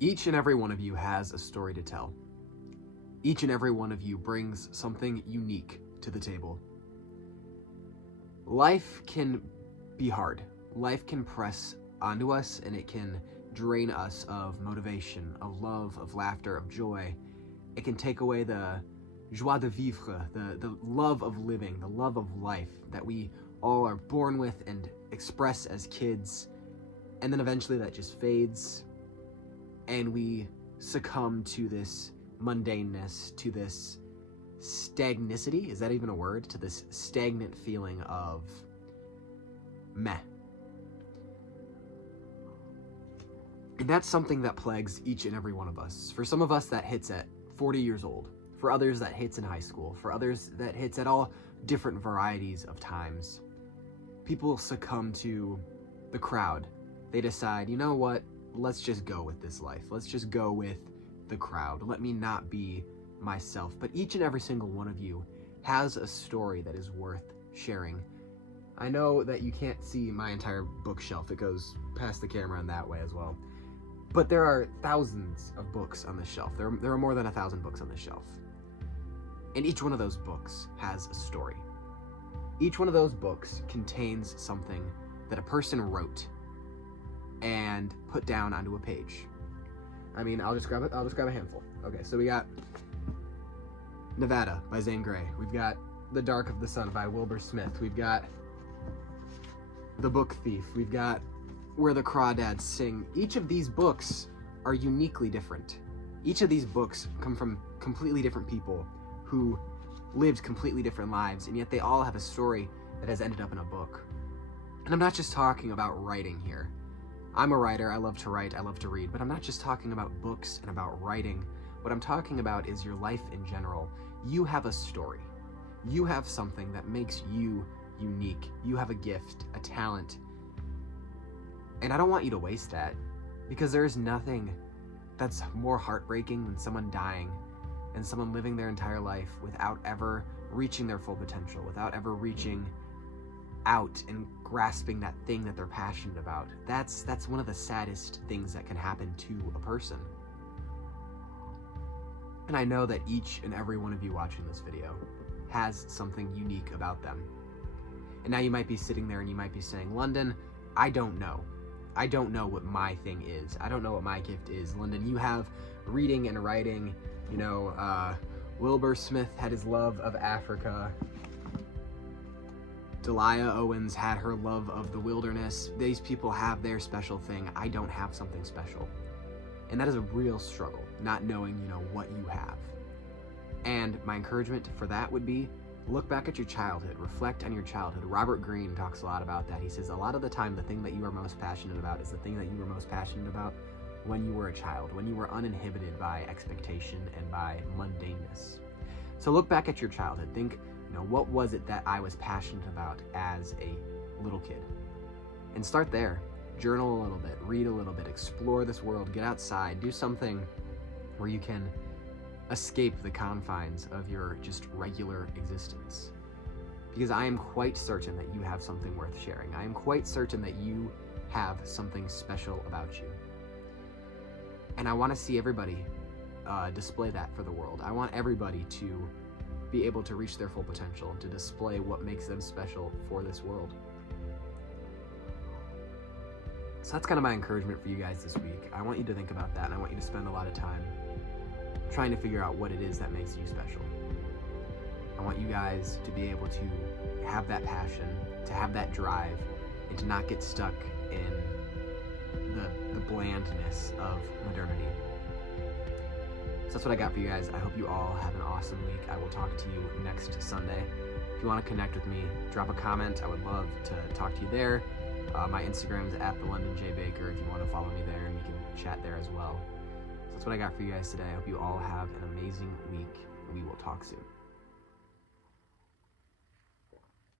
Each and every one of you has a story to tell. Each and every one of you brings something unique to the table. Life can be hard. Life can press onto us, and it can drain us of motivation, of love, of laughter, of joy. It can take away the joie de vivre, the love of living, the love of life that we all are born with and express as kids. And then eventually that just fades, and we succumb to this mundaneness, to this stagnicity. Is that even a word? To this stagnant feeling of meh. And that's something that plagues each and every one of us. For some of us, that hits at 40 years old. For others, that hits in high school. For others, that hits at all different varieties of times. People succumb to the crowd. They decide, you know what? Let's just go with this life. Let's just go with the crowd. Let me not be myself. But each and every single one of you has a story that is worth sharing. I know that you can't see my entire bookshelf. It goes past the camera in that way as well. But there are thousands of books on this shelf. There are more than 1,000 books on this shelf. And each one of those books has a story. Each one of those books contains something that a person wrote and put down onto a page. I mean, I'll just grab a handful. Okay, so we got Nevada by Zane Grey. We've got The Dark of the Sun by Wilbur Smith. We've got The Book Thief. We've got Where the Crawdads Sing. Each of these books are uniquely different. Each of these books come from completely different people who lived completely different lives, and yet they all have a story that has ended up in a book. And I'm not just talking about writing here. I'm a writer, I love to write, I love to read, but I'm not just talking about books and about writing. What I'm talking about is your life in general. You have a story. You have something that makes you unique. You have a gift, a talent. And I don't want you to waste that, because there is nothing that's more heartbreaking than someone dying and someone living their entire life without ever reaching their full potential, without ever reaching out and grasping that thing that they're passionate about. That's one of the saddest things that can happen to a person. And I know that each and every one of you watching this video has something unique about them. And now you might be sitting there and you might be saying, London, I don't know. I don't know what my thing is. I don't know what my gift is. London, you have reading and writing. You know, Wilbur Smith had his love of Africa. Delia Owens had her love of the wilderness. These people have their special thing. I don't have something special. And that is a real struggle, not knowing, what you have. And my encouragement for that would be, look back at your childhood, reflect on your childhood. Robert Greene talks a lot about that. He says a lot of the time the thing that you are most passionate about is the thing that you were most passionate about when you were a child, when you were uninhibited by expectation and by mundaneness. So look back at your childhood. Think, what was it that I was passionate about as a little kid? And start there. Journal a little bit, read a little bit, explore this world, get outside, do something where you can escape the confines of your just regular existence. Because I am quite certain that you have something worth sharing. I am quite certain that you have something special about you. And I want to see everybody display that for the world. I want everybody to be able to reach their full potential, to display what makes them special for this world. So that's kind of my encouragement for you guys this week. I want you to think about that, and I want you to spend a lot of time trying to figure out what it is that makes you special. I want you guys to be able to have that passion, to have that drive, and to not get stuck in the blandness of modernity. So that's what I got for you guys. I hope you all have an awesome week. I will talk to you next Sunday. If you want to connect with me, drop a comment. I would love to talk to you there. My Instagram is @TheLondonJBaker if you want to follow me there, and we can chat there as well. So that's what I got for you guys today. I hope you all have an amazing week. We will talk soon.